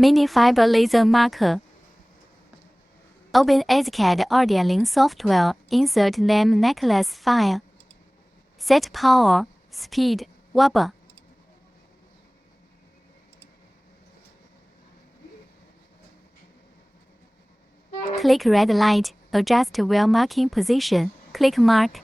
Mini fiber laser marker. Open EasyCAD 2.0 software. Insert name necklace file. Set power, speed, wobble. Click red light. Adjust wheel marking position. Click mark.